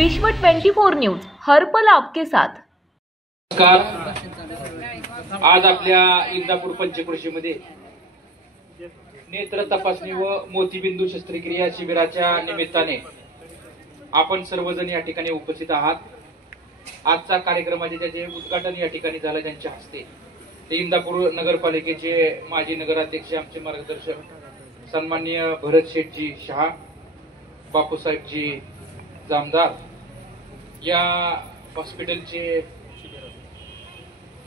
विश्व 24 न्यूज हर पल आपके साथ। आज आपल्या इंदापूर पंचक्रोशीमध्ये नेत्र तपासणी व मोतीबिंदू शस्त्रक्रिया शिबिराच्या निमित्ताने आपण सर्वजण या ठिकाणी उपस्थित आहात। आजचा कार्यक्रमाचे ज्याचे उद्घाटन या ठिकाणी झालं त्यांच्या हस्ते ते इंदापूर नगरपालिकेचे माजी नगराध्यक्ष आमचे मार्गदर्शक सन्माननीय भरत शेठजी शहा, बापूसाहेबजी जामदार, या हॉस्पिटलचे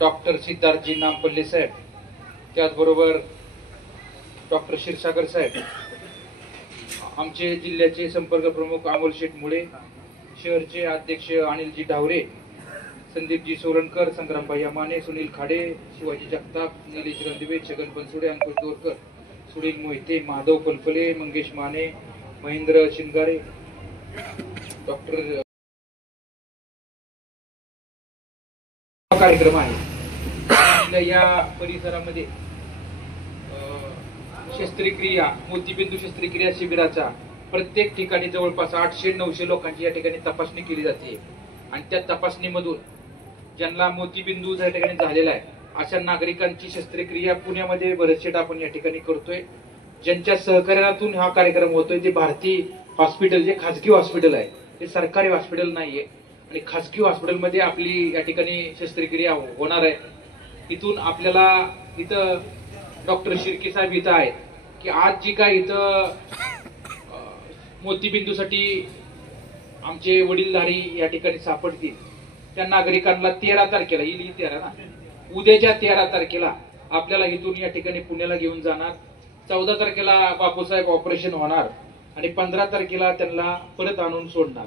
डॉक्टर सिद्धार्थजी नामपल्ले साहेब, त्याचबरोबर डॉक्टर क्षीरसागर साहेब, आमचे जिल्ह्याचे संपर्क प्रमुख अमोल शेठ मुळे, शहरचे अध्यक्ष अनिलजी ढावरे, संदीपजी सोरणकर, संग्रामभाई माने, सुनील खाडे, शिवाजी जगताप, निलेश रणदिवे, छगन बनसोडे, अंकुश दोरकर, सुनील मोहिते, माधव पलफले, मंगेश माने, महेंद्र शिंगारे, डॉक्टर कार्यक्रम आहे। आपल्या या परिसरामध्ये शस्त्रक्रिया मोतीबिंदू शस्त्रक्रिया शिबिराचा प्रत्येक ठिकाणी जवळपास 800-900 लोकांची या ठिकाणी तपासणी केली जाते आणि त्या तपासणीमधून ज्यांना मोतीबिंदू या ठिकाणी झालेला आहे अशा नागरिकांची शस्त्रक्रिया पुण्यामध्ये भरतशेठ आपण या ठिकाणी करतोय। ज्यांच्या सहकार्यातून हा कार्यक्रम होतोय ते भारती हॉस्पिटल, जे खासगी हॉस्पिटल आहे, ते सरकारी हॉस्पिटल नाहीये आणि खासगी हॉस्पिटलमध्ये आपली या ठिकाणी शस्त्रक्रिया होणार आहे। इथून आपल्याला इथं डॉक्टर शिर्के साहेब इथं आहेत की आज जी काय इथं मोतीबिंदूसाठी आमचे वडीलधारी या ठिकाणी सापडतील त्या नागरिकांना 13 तारखेला येईल, 13 ना, उद्याच्या 13 तारखेला आपल्याला इथून या ठिकाणी पुण्याला घेऊन जाणार। 14 तारखेला बापूसाहेब ऑपरेशन होणार आणि 15 तारखेला त्यांना परत आणून सोडणार।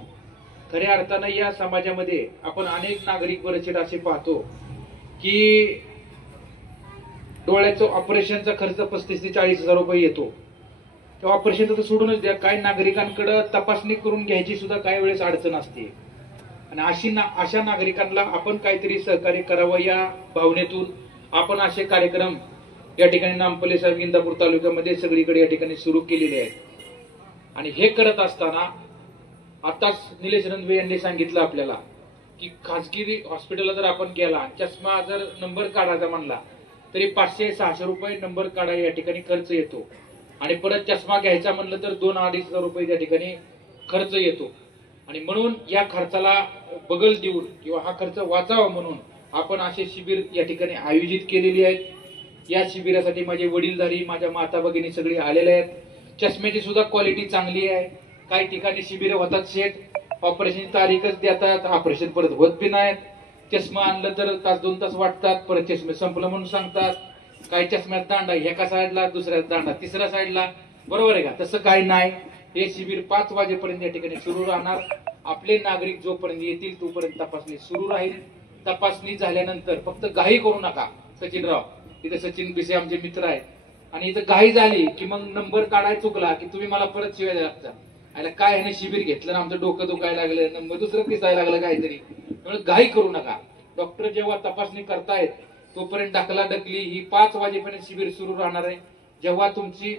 खऱ्या अर्थानं या समाजामध्ये आपण अनेक नागरिक बरेच असे पाहतो की डोळ्याचं ऑपरेशनचा खर्च 35 ते 40 हजार रुपये येतो। त्या ऑपरेशन तर सोडूनच द्या, काही नागरिकांकडे तपासणी करून घ्यायची सुद्धा काही वेळेस अडचण असते आणि अशा नागरिकांना आपण काहीतरी सहकार्य करावं या भावनेतून आपण असे कार्यक्रम या ठिकाणी नामपल्ले साहेब इंदापूर तालुक्यामध्ये सगळीकडे या ठिकाणी सुरू केलेले आहेत। आणि हे करत असताना आताच निलेश रणदिवे यांनी सांगितलं आपल्याला की खासगी हॉस्पिटलला जर आपण गेला, चष्मा जर नंबर काढायचा म्हणला तरी 500-600 रुपये नंबर काढायला या ठिकाणी खर्च येतो आणि परत चष्मा घ्यायचा म्हणलं तर 2-2.5 हजार रुपये त्या ठिकाणी खर्च येतो। आणि म्हणून या खर्चाला बगल देऊन किंवा हा खर्च वाचावा म्हणून आपण असे शिबिर या ठिकाणी आयोजित केलेली आहेत। या शिबिरासाठी माझे वडीलधारी, माझ्या माता भगिनी सगळे आलेले आहेत। चष्म्याची सुद्धा क्वालिटी चांगली आहे। काही ठिकाणी शिबिर होतात, शेठ ऑपरेशनची तारीखच देतात, ऑपरेशन परत होत बी नाहीत। चष्मा आणलं तर 1-2 तास वाटतात, परत चष्मे संपलं म्हणून सांगतात। काही चष्म्यात दांडा एका साईडला, दुसऱ्या दांडा तिसऱ्या साईडला, बरोबर आहे का? तसं काही नाही। हे शिबिर 5 वाजेपर्यंत या ठिकाणी सुरू राहणार। आपले नागरिक जोपर्यंत येतील तोपर्यंत तपासणी सुरू राहील। तपासणी झाल्यानंतर फक्त घाई करू नका। सचिनराव, इथे सचिन बिसे आमचे मित्र आहेत आणि इथं घाई झाली की मग नंबर काढायला चुकला की तुम्ही मला परत शिवाय लागता, आयला काय ह्याने शिबिर घेतलं ना, आमचं डोकं दुखायला लागलं, नंबर दुसरं दिसायला लागलं काहीतरी। त्यामुळे घाई करू नका। डॉक्टर जेव्हा तपासणी करतायत तोपर्यंत ढकलाढकली ही 5 वाजेपर्यंत शिबिर सुरू राहणार आहे। जेव्हा तुमची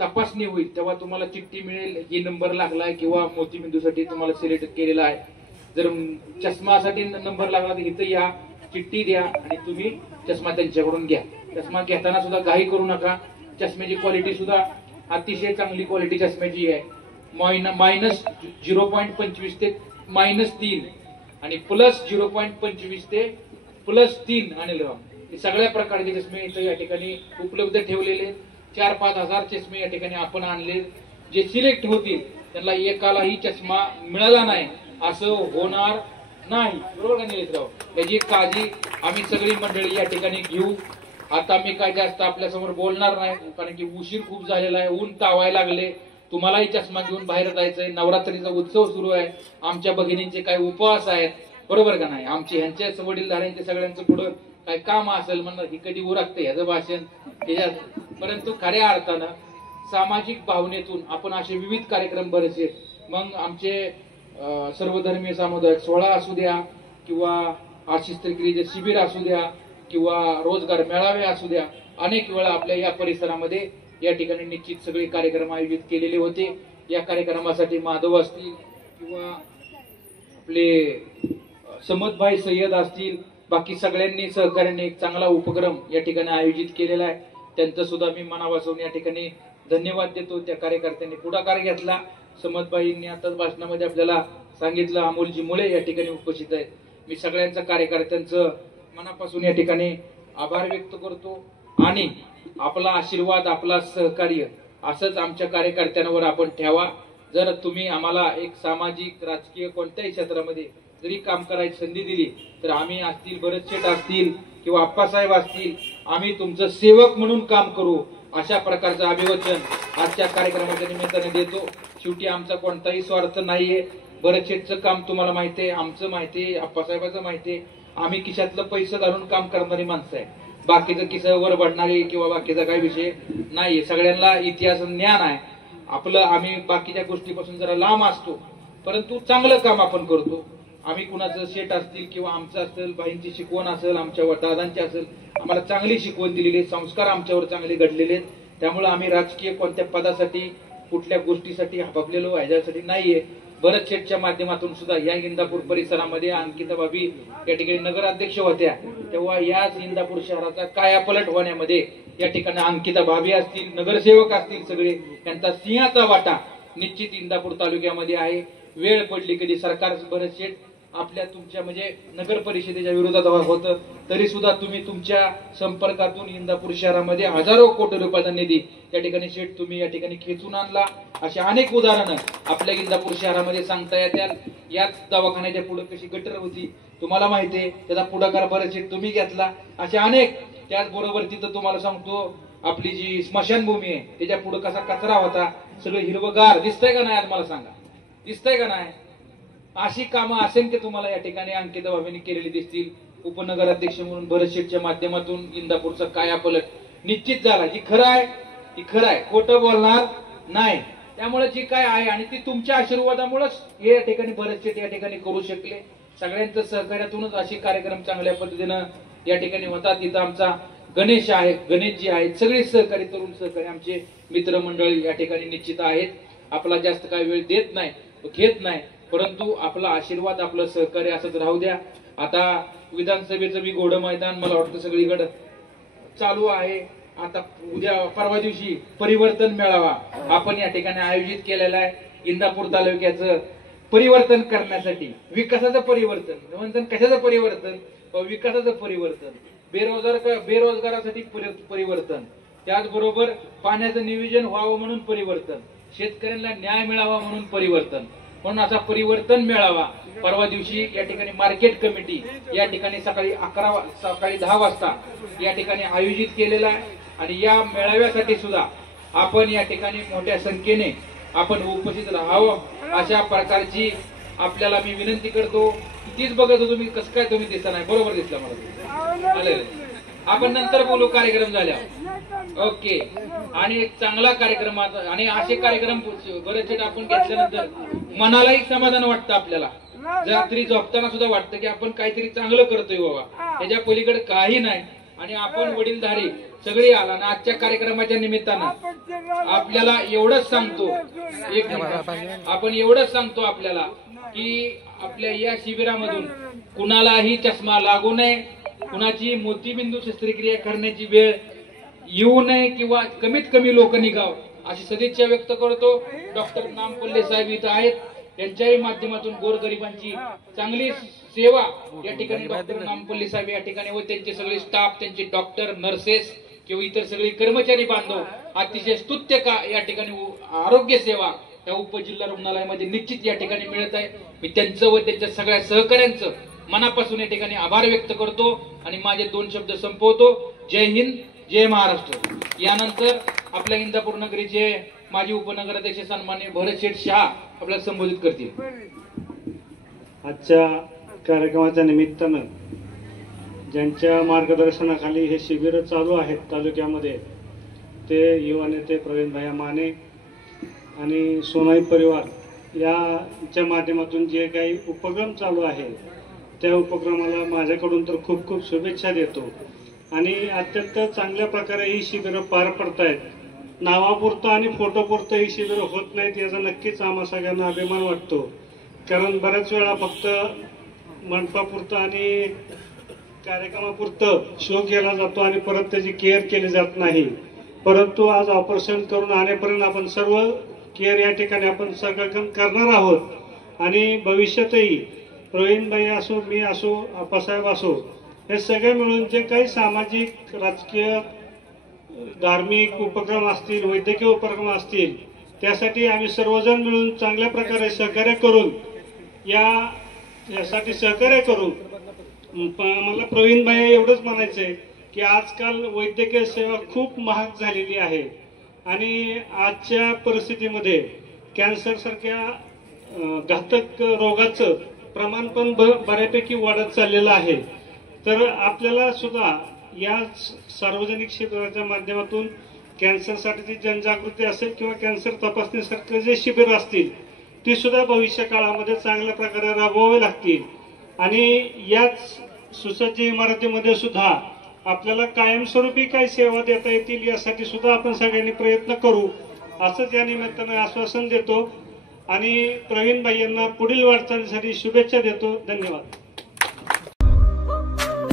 तपासणी होईल तेव्हा तुम्हाला चिठ्ठी मिळेल, ही नंबर लागलाय किंवा मोतीबिंदूसाठी तुम्हाला सिलेक्ट केलेला आहे। जर चष्मासाठी नंबर लागला तर इथं या, चिठ्ठी द्या आणि तुम्ही चष्मा त्यांच्याकडून घ्या। चष्मा घेताना सुद्धा घाई करू नका। चष्म्याची क्वालिटी सुद्धा अतिशय चांगली क्वालिटी चष्म्याची आहे। -0.25 ते -3 आणि +0.25 ते +3 आणले। सगळ्या प्रकारचे चष्मे इथं या ठिकाणी उपलब्ध ठेवलेले 4-5 हजार चष्मे या ठिकाणी आपण आणले। जे सिलेक्ट होतील त्यांना एकालाही चष्मा मिळाला नाही असं होणार नाही, बरोबर का निलेशराव? याची काळजी आम्ही सगळी मंडळी या ठिकाणी घेऊ। आता मी काय जास्त आपल्यासमोर बोलणार नाही कारण की उशीर खूप झालेला आहे, ऊन तावायला लागले, तुम्हालाही चष्मा घेऊन बाहेर जायचंय। नवरात्रीचा उत्सव सुरू आहे, आमच्या भगिनींचे काही उपवास आहेत, बरोबर का नाही? आमचे ह्यांच्या वडीलधाऱ्यांचे सगळ्यांचं पुढं काय काम असेल म्हणणार ही कधी उरकते ह्याचं भाषण त्याच्यात। परंतु खऱ्या अर्थानं सामाजिक भावनेतून आपण असे विविध कार्यक्रम बरेचसे, मग आमचे सर्वधर्मीय सामुदायिक सोहळा असू द्या किंवा शस्त्रक्रियेचे शिबिर असू द्या किंवा रोजगार मेळावे असू द्या, अनेक वेळा आपल्या या परिसरामध्ये या ठिकाणी निश्चित सगळे कार्यक्रम आयोजित केलेले होते। या कार्यक्रमासाठी माधव असतील किंवा आपले समदभाई सय्यद असतील, बाकी सगळ्यांनी सहकार्याने एक चांगला उपक्रम या ठिकाणी आयोजित केलेला आहे. त्यांचं सुद्धा मी मनापासून या ठिकाणी धन्यवाद देतो. त्या कार्यकर्त्यांनी पुढाकार घेतला. समदभाईंनी आताच भाषणामध्ये आपल्याला सांगितलं, अमोलजी मुळे या ठिकाणी उपस्थित आहेत. मी सगळ्यांचं कार्यकर्त्यांचं मनापासून या ठिकाणी आभार व्यक्त करतो आणि आपला आशीर्वाद, आपला सहकार्य असंच आमच्या कार्यकर्त्यांवर आपण ठेवा. जर तुम्ही आम्हाला एक सामाजिक, राजकीय कोणत्याही क्षेत्रामध्ये जरी काम करायची संधी दिली तर आम्ही असतील, भरत शेठ असतील किंवा आप्पासाहेब असतील, आम्ही तुमचं सेवक म्हणून काम करू, अशा प्रकारचं अभिवचन आजच्या कार्यक्रमाच्या निमित्ताने देतो. शेवटी आमचा कोणताही स्वार्थ नाहीये. भरत शेठचं काम तुम्हाला माहिती आहे, आमचं माहिती आहे, आप्पासाहेबाचं माहिती आहे. आम्ही खिशातलं पैसे घालून काम करणारी माणसं आहे. बाकीचं किसावर बढणारी किंवा बाकीचा काही विषय नाहीये. सगळ्यांना इतिहास ज्ञान आहे आपलं. आम्ही बाकीच्या गोष्टीपासून जरा लांब असतो, परंतु चांगलं काम आपण करतो. आम्ही कुणाचं शेट असतील किंवा आमचं असेल, बाईंची शिकवण असेल, आमच्या दादांची असेल, आम्हाला चांगली शिकवण दिलेली आहे, संस्कार आमच्यावर चांगले घडलेले आहेत. त्यामुळे आम्ही राजकीय कोणत्या पदासाठी, कुठल्या गोष्टीसाठी हबकलेलो ह्याच्यासाठी नाहीये. भरत शेठच्या माध्यमातून सुद्धा या इंदापूर परिसरामध्ये अंकिता भाभी या ठिकाणी नगराध्यक्ष होत्या, तेव्हा याच इंदापूर शहराचा कायापलट होण्यामध्ये या ठिकाणी अंकिता भाभी असतील, नगरसेवक असतील, सगळे त्यांचा सिंहाचा वाटा निश्चित इंदापूर तालुक्यामध्ये आहे. वेळ पडली कधी सरकार भरत शेठ आपल्या तुमच्या म्हणजे नगर परिषदेच्या विरोधात होतं, तरी सुद्धा तुम्ही तुमच्या संपर्कातून इंदापूर शहरामध्ये हजारो कोटी रुपयाचा निधी त्या ठिकाणी शेठ तुम्ही या ठिकाणी खेचून आणला. अशी अनेक उदाहरणं आपल्या इंदापूर शहरामध्ये सांगता येतात. याच दवाखान्याच्या पुढे कशी गटर होती तुम्हाला माहिती आहे, त्याचा पुढाकार भरत शेठ तुम्ही घेतला. असे अनेक. त्याचबरोबर तिथं तुम्हाला सांगतो आपली जी स्मशानभूमी आहे त्याच्या पुढे कसा कचरा होता, सगळं हिरवगार दिसतंय का नाही आज मला सांगा, दिसतंय का नाही? अशी कामं असंख्य तुम्हाला या ठिकाणी अंकिता भाभींनी केलेली दिसतील. उपनगराध्यक्ष म्हणून भरत शेठच्या माध्यमातून इंदापूरचा कायापलट निश्चित झाला. जी खरं आहे ती खरं आहे, खोटं बोलणार नाही. त्यामुळे जी काय आहे आणि ती तुमच्या आशीर्वादामुळेच हे या ठिकाणी भरत शेठ या ठिकाणी करू शकले. सगळ्यांच्या सहकार्यातूनच असे कार्यक्रम चांगल्या पद्धतीनं या ठिकाणी होतात. इथं आमचा गणेश आहे, गणेशजी आहेत, सगळे सहकारी, तरुण सहकारी आमचे मित्रमंडळी या ठिकाणी निश्चित आहेत. आपला जास्त काय वेळ देत नाही, घेत नाही, परंतु आपला आशीर्वाद, आपलं सहकार्य असंच राहू द्या. आता विधानसभेचं बी घोडं मैदान मला वाटतं सगळीकडे चालू आहे. आता उद्या परवा दिवशी परिवर्तन मेळावा आपण या ठिकाणी आयोजित केलेला आहे. इंदापूर तालुक्याचं परिवर्तन करण्यासाठी, विकासाचं परिवर्तन म्हणजे कशाचं परिवर्तन, विकासाचं परिवर्तन, बेरोजगारासाठी परिवर्तन, त्याचबरोबर पाण्याचं नियोजन व्हावं म्हणून परिवर्तन, शेतकऱ्यांना न्याय मिळावा म्हणून परिवर्तन. म्हणून असा परिवर्तन मेळावा परवा दिवशी या ठिकाणी मार्केट कमिटी या ठिकाणी सकाळी 10 वाजता या ठिकाणी आयोजित केलेला आहे. आणि या मेळाव्यासाठी सुद्धा आपण या ठिकाणी मोठ्या संख्येने आपण उपस्थित राहावं अशा प्रकारची आपल्याला मी विनंती करतो. तीच बघत होतो मी, कसं काय तुम्ही दिसता नाही, बरोबर दिसला मला. आपण नंतर बोलू कार्यक्रम झाल्यावर. ओके. आणि एक चांगला कार्यक्रम आणि असे कार्यक्रम बरेच आपण घेतल्यानंतर मनालाही समाधान वाटतं. आपल्याला रात्री झोपताना सुद्धा वाटतं की आपण काहीतरी चांगलं करतोय बाबा, त्याच्या पलीकडे काही नाही. आणि आपण वडीलधारी सगळे आला ना आजच्या कार्यक्रमाच्या निमित्तानं आपल्याला एवढंच सांगतो, आपण एवढंच सांगतो आपल्याला की आपल्या या शिबिरामधून कुणालाही चष्मा लागू नये, कुणाची मोतीबिंदू शस्त्रक्रिया करण्याची वेळ येऊ नये किंवा कमीत कमी लोक निघाव अशी सदिच्छा व्यक्त करतो. डॉक्टर नामपल्ले साहेब इथं आहेत, त्यांच्याही माध्यमातून गोरगरिबांची चांगली सेवा या ठिकाणी डॉक्टर नामपल्ले साहेब या ठिकाणी व त्यांचे सगळे स्टाफ, त्यांचे डॉक्टर, नर्सेस किंवा इतर सगळे कर्मचारी बांधव अतिशय स्तुत्य या ठिकाणी आरोग्य सेवा या उपजिल्हा रुग्णालयामध्ये निश्चित या ठिकाणी मिळत आहे. मी त्यांचं व त्यांच्या सगळ्या सहकाऱ्यांचं मनापासून या ठिकाणी आभार व्यक्त करतो आणि माझे 2 शब्द संपवतो. जय हिंद, जय महाराष्ट्र. यानंतर आपल्या इंदापूर नगरीचे माजी उपनगराध्यक्ष सन्माननीय भरत शेठ शाह आपल्याला संबोधित करतील. आजच्या कार्यक्रमाच्या निमित्तानं ज्यांच्या मार्गदर्शनाखाली हे शिबिर चालू आहेत तालुक्यामध्ये, ते युवा नेते प्रवीणभाई माने आणि सोनाई परिवार याच्या माध्यमातून जे काही उपक्रम चालू आहे त्या उपक्रमाला माझ्याकडून तर खूप खूप शुभेच्छा देतो. आणि अत्यंत चांगल्या प्रकारे ही शिबिरं पार पडतायत. नावापुरतं आणि फोटोपुरतं ही शिबिरं होत नाहीत, याचा नक्कीच आम्हा सगळ्यांना अभिमान वाटतो. कारण बऱ्याच वेळा फक्त मंडपापुरतं आणि कार्यक्रमापुरतं शो केला जातो आणि परत त्याची केअर केली जात नाही. परंतु आज ऑपरेशन करून आणेपर्यंत आपण सर्व केअर या ठिकाणी आपण सगळं करणार आहोत. आणि भविष्यातही प्रवीणभाई असो, मी असो, आप्पासाहेब असो, हे सगळे मिळून जे काही सामाजिक, राजकीय, धार्मिक उपक्रम असतील, वैद्यकीय उपक्रम असतील, त्यासाठी आम्ही सर्वजण मिळून चांगल्या प्रकारे सहकार्य करून यासाठी सहकार्य करू. मला प्रवीणभाई एवढंच म्हणायचंय की आजकाल वैद्यकीय सेवा खूप महाग झालेली आहे आणि आजच्या परिस्थितीमध्ये कॅन्सर सारख्या घातक रोगाचं प्रमाण पण बऱ्यापैकी वाढत चाललेलं आहे. तर आपल्याला सुद्धा या सार्वजनिक शिबिराच्या माध्यमातून कॅन्सरसाठीची जनजागृती असेल किंवा कॅन्सर तपासणीसारखे जे शिबिर असतील ती सुद्धा भविष्य काळामध्ये चांगल्या प्रकारे राबवावे लागतील. आणि याच सुसज्ज इमारतीमध्ये सुद्धा आपल्याला कायमस्वरूपी काही सेवा देता येतील यासाठी सुद्धा आपण सगळ्यांनी प्रयत्न करू, असंच या निमित्तानं आश्वासन देतो आणि प्रवीणभाई यांना पुढील वाटचालीसाठी शुभेच्छा देतो. धन्यवाद.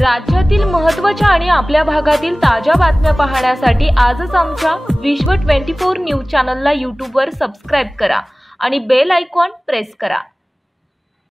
राज्यातील महत्त्वाच्या आणि आपल्या भागातील ताज्या बातम्या पाहण्यासाठी आजच आमच्या विश्व 24 न्यूज चॅनलला यूट्यूबवर सबस्क्राईब करा आणि बेल आयकॉन प्रेस करा.